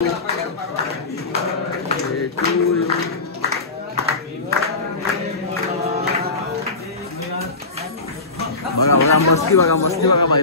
बघा बघा मस्ती बघा बाई.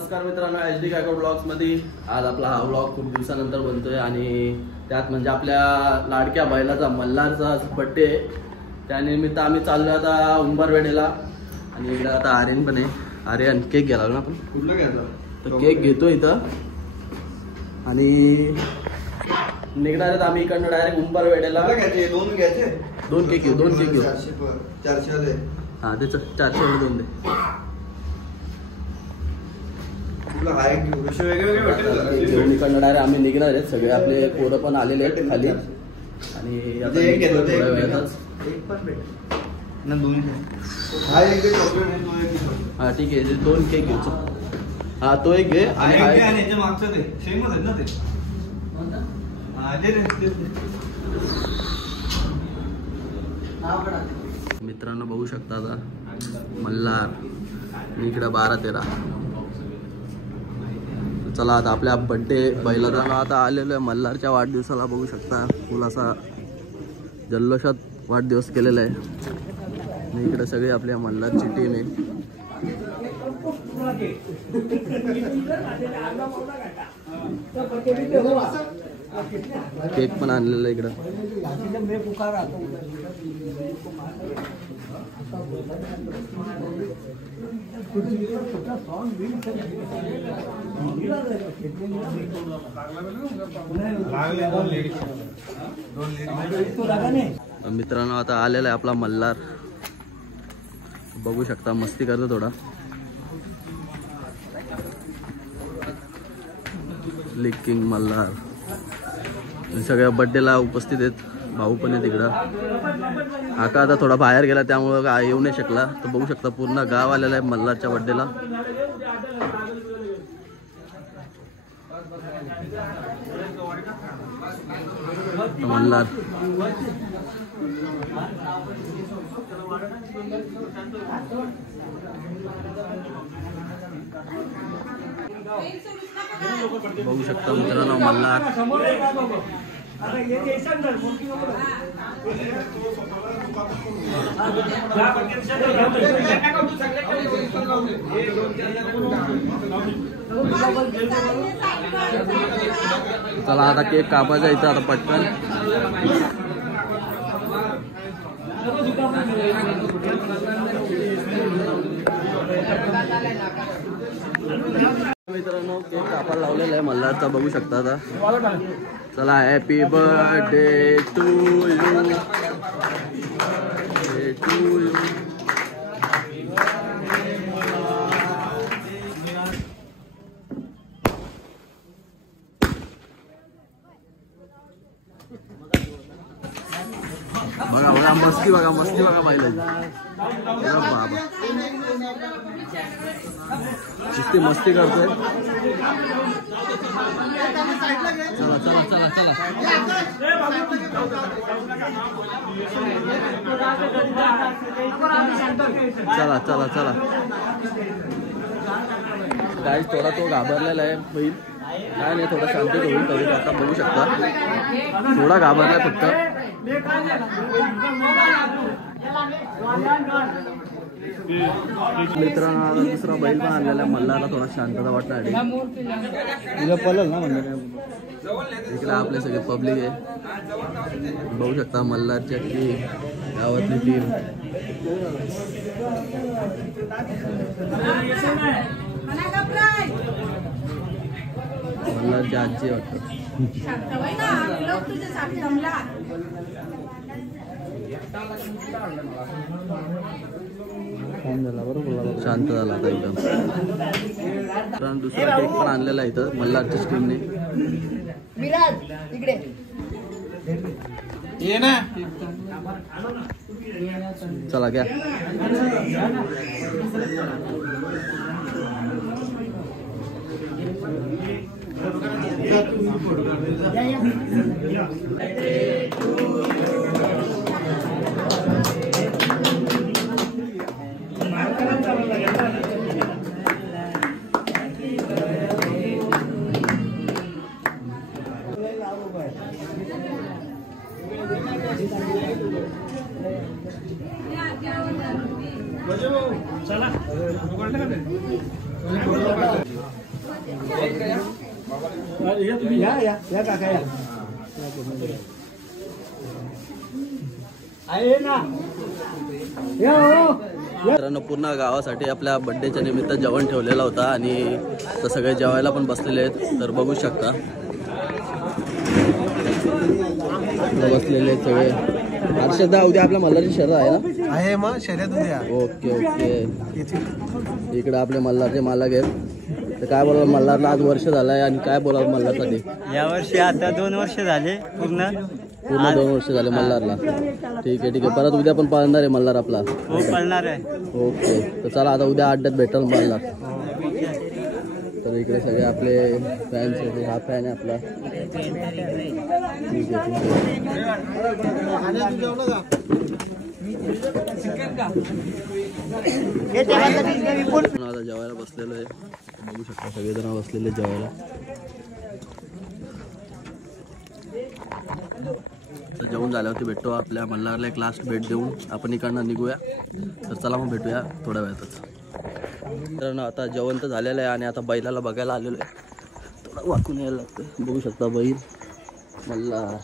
नमस्कार मित्रांनो, HD काका ब्लॉग्स मध्ये आज आपला हा ब्लॉग खूप दिवसानंतर बनतोय आणि त्यात म्हणजे आपल्या लाडक्या बैलाचा मल्हारचा बर्थडे आहे. त्यानिमित्त आम्ही चाललो आता उंबरवेडेला आणि इकडे आता आर्यन पण आहे. आर्यन केक घ्यायला ना आपण कुठला घ्यायचा तर केक घेतो इथं आणि निघणार आहेत आम्ही इकडनं डायरेक्ट उंबरवेडेला. दोन घ्यायचे, दोन केक घेऊ 400 हा ते 400 दोन दे. इकडनं डायरेक्ट आम्ही निघणार आहेत. सगळे आपले पोरं पण आलेले आहेत खाली आणि आता थोड्या वेळातच. हा ठीक आहे, 2 केक घेऊ. हा तो एक घे आणि मित्रांनो बघू शकता आता मल्हार इकडे 12-13. चला आता आपल्या बर्थडे बैलाचा आता आलेलो आहे. मल्हारच्या वाढदिवसाला बघू शकता फुल असा जल्लोषात वाढदिवस केलेला आहे. इकडे सगळी आपल्या मल्हारची टीम आहे. केक पण आणलेला इकडं. मित्रांनो आता आलेला आहे आपला मल्हार. बघू शकता मस्ती करतो थोडा. लिकिंग मल्हार सगळ्या बर्थडेला उपस्थित आहेत. भाऊ पण आहे तिकडं. आका आता थोडा बाहेर गेला त्यामुळं येऊ नाही शकला. तर बघू शकता पूर्ण गाव आलेला आहे मल्हारच्या बर्थडेला. मल्हार बघू शकता मित्रांनो मल्हार. चला आता केक कापायचा इथं आता पटकन. मित्रांनो केक कापायला लावलेला आहे मल्हारचा बघू शकता आता. चला हॅपी बर्थडे टू यू. बघा बघा मस्ती बघा पाहिलं बाबा नुसती मस्ती करतोय. चला चला चला चला चला चला चला. गाईस थोडा तो घाबरलेला आहे बैल. काय नाही थोडा शांती होईल तरी आता बघू शकता थोडा घाबरलाय फक्त. मित्रांनो दुसरा बैल पण आणलेला मल्हारला थोडा शांतता वाटणार. पळल ना म्हणजे इकडे आपले सगळे पब्लिक आहे. बघू शकता मल्हारच्या गावातली टीम. मल्हारची आजी वाटतं. शांत झाला आता एकदम. दुसरा केक पण आणलेला इथं मल्हारच्या टीमने. चला घ्या. मित्रांनो पूर्ण गावासाठी आपल्या बर्थडेच्या निमित्त जेवण ठेवलेला होता आणि तर सगळे जेवायला पण बसलेले आहेत. तर बघू शकता बसलेले आहेत सगळे. हर्षदा उद्या आपल्या मल्हारची शर्यत आहे ना? आहे मग शर्यत उद्या. Okay okay. इकडे आपले मल्हारचे मालक आहेत. तर काय बोलाल मल्हारला, आज वर्ष झालं आहे आणि काय बोलाल मल्हारसाठी? या वर्षी आता 2 वर्ष झाले पूर्ण 2 वर्ष झाले मल्हारला. ठीक आहे ठीक आहे. परत उद्या पण पाळणार आहे मल्हार आपला? हो पळणार आहे. ओके. तर चला आता उद्या अड्ड्यात भेटेल मल्हार. तर इकडे सगळे आपले फॅन्स आहेत. हा फॅन आहे आपला. ठीक आहे ठीक आहे. आता जेवायला बसलेलो आहे. बघू शकता सगळेजण बसलेले जेवायला. तर जेवण झाल्यावरती भेटतो आपल्या मल्हारला एक लास्ट भेट देऊन आपण इकडनं निघूया. तर चला मग भेटूया थोड्या वेळातच. तर आता जेवण तर झालेलं आहे आणि आता बैलाला बघायला आलेलो आहे. थोडं वाकून यायला लागतं. बघू शकता बैल मल्हार.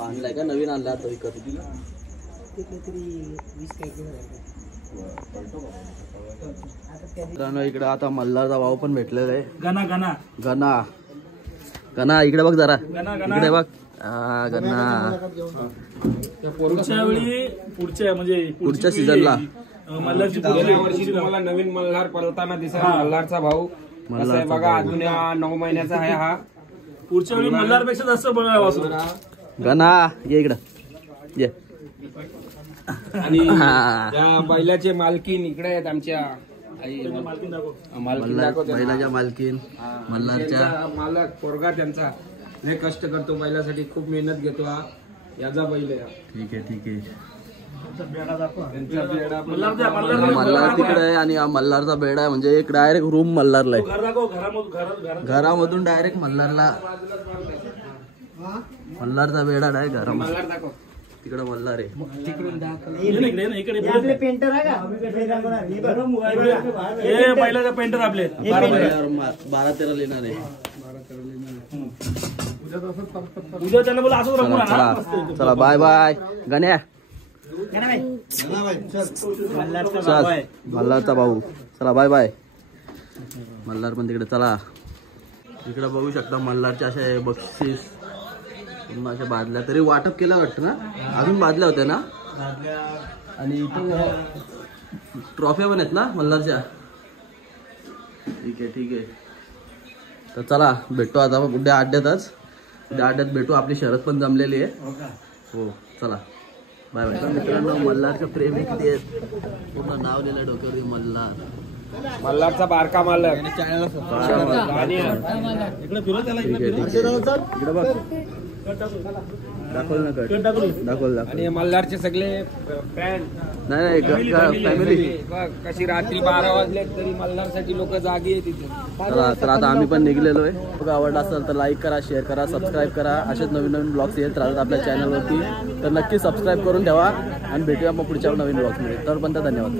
आणलाय का नवीन आणला आता विकत? मित्रांनो इकडे आता मल्हारचा भाऊ पण भेटलेला आहे. गणा गणा गणा गणा इकडे बघ जरा. इकडे बघ. हा गणा. पुढच्या सीझनला वर्षी तुम्हाला नवीन मल्हार पळताना दिसेल. मल्हारचा भाऊ कसा आहे बघा. अजून 9 महिन्याचा आहे हा. पुढच्या वेळी मल्हारपेक्षा जास्त बघा. गणा ये इकडं ये. आणि या बैलाचे मालकीन इकडे आहेत आमच्या मालकीन बैलाच्या मालकीन मल्हारच्या मालक पोरगा त्यांचा. लय कष्ट करतो बैलासाठी. खूप मेहनत घेतो. हा याचा बैल आहे. ठीक आहे ठीक आहे. मल्हार तिकडे आहे आणि हा मल्हारचा बेडा आहे. म्हणजे एक डायरेक्ट रूम मल्हारला आहे. घरामधून डायरेक्ट मल्हारला. मल्हारचा बेडा डायरेक्ट घरामध्ये. तिकडे मल्हार आहे. पहिल्याचा पेंटर आपले 12-13 लिहिणार आहे. उद्या त्याला बोला असं रंगून चला आणा. चला बाय बाय गण्या. मल्हारचा भाऊ. चला बाय बाय. मल्हार पण तिकडे. चला इकडे बघू शकता मल्हारच्या अशा बक्षीस अशा बादल्या तरी वाटप केलं वाटतं ना? अजून बादल्या होत्या ना? आणि इथे ट्रॉफ्या पण आहेत ना मल्हारच्या? ठीक आहे ठीक आहे. तर चला भेटतो आता उद्या अड्ड्यातच. उद्या अड्ड्यात भेटू. आपली शर्यत पण जमलेली आहे. हो चला बाय बाय. मित्रांनो मल्हारचं प्रेम किती आहेत. पूर्ण नाव लिहिलं डोक्यावर मल्हार. मल्हारचा बारका मालक. इकडे बघ. दाखवलं ना कट. दाखवलं. आणि मल्हारचे सगळे फॅन. नाही फॅमिली. कशी रात्री 12 वाजले तरी मल्हारसाठी लोक जागी आहे तिथे. तर आता आम्ही पण निघलेलो आहे. बघा आवडला असेल तर लाईक करा, शेअर करा, सबस्क्राईब करा. असेच नवीन नवीन ब्लॉग्स येत राहतात आपल्या चॅनलवरती. तर नक्की सबस्क्राईब करून ठेवा आणि भेटूया मग पुढच्या नवीन ब्लॉग्समध्ये. तर पण धन्यवाद.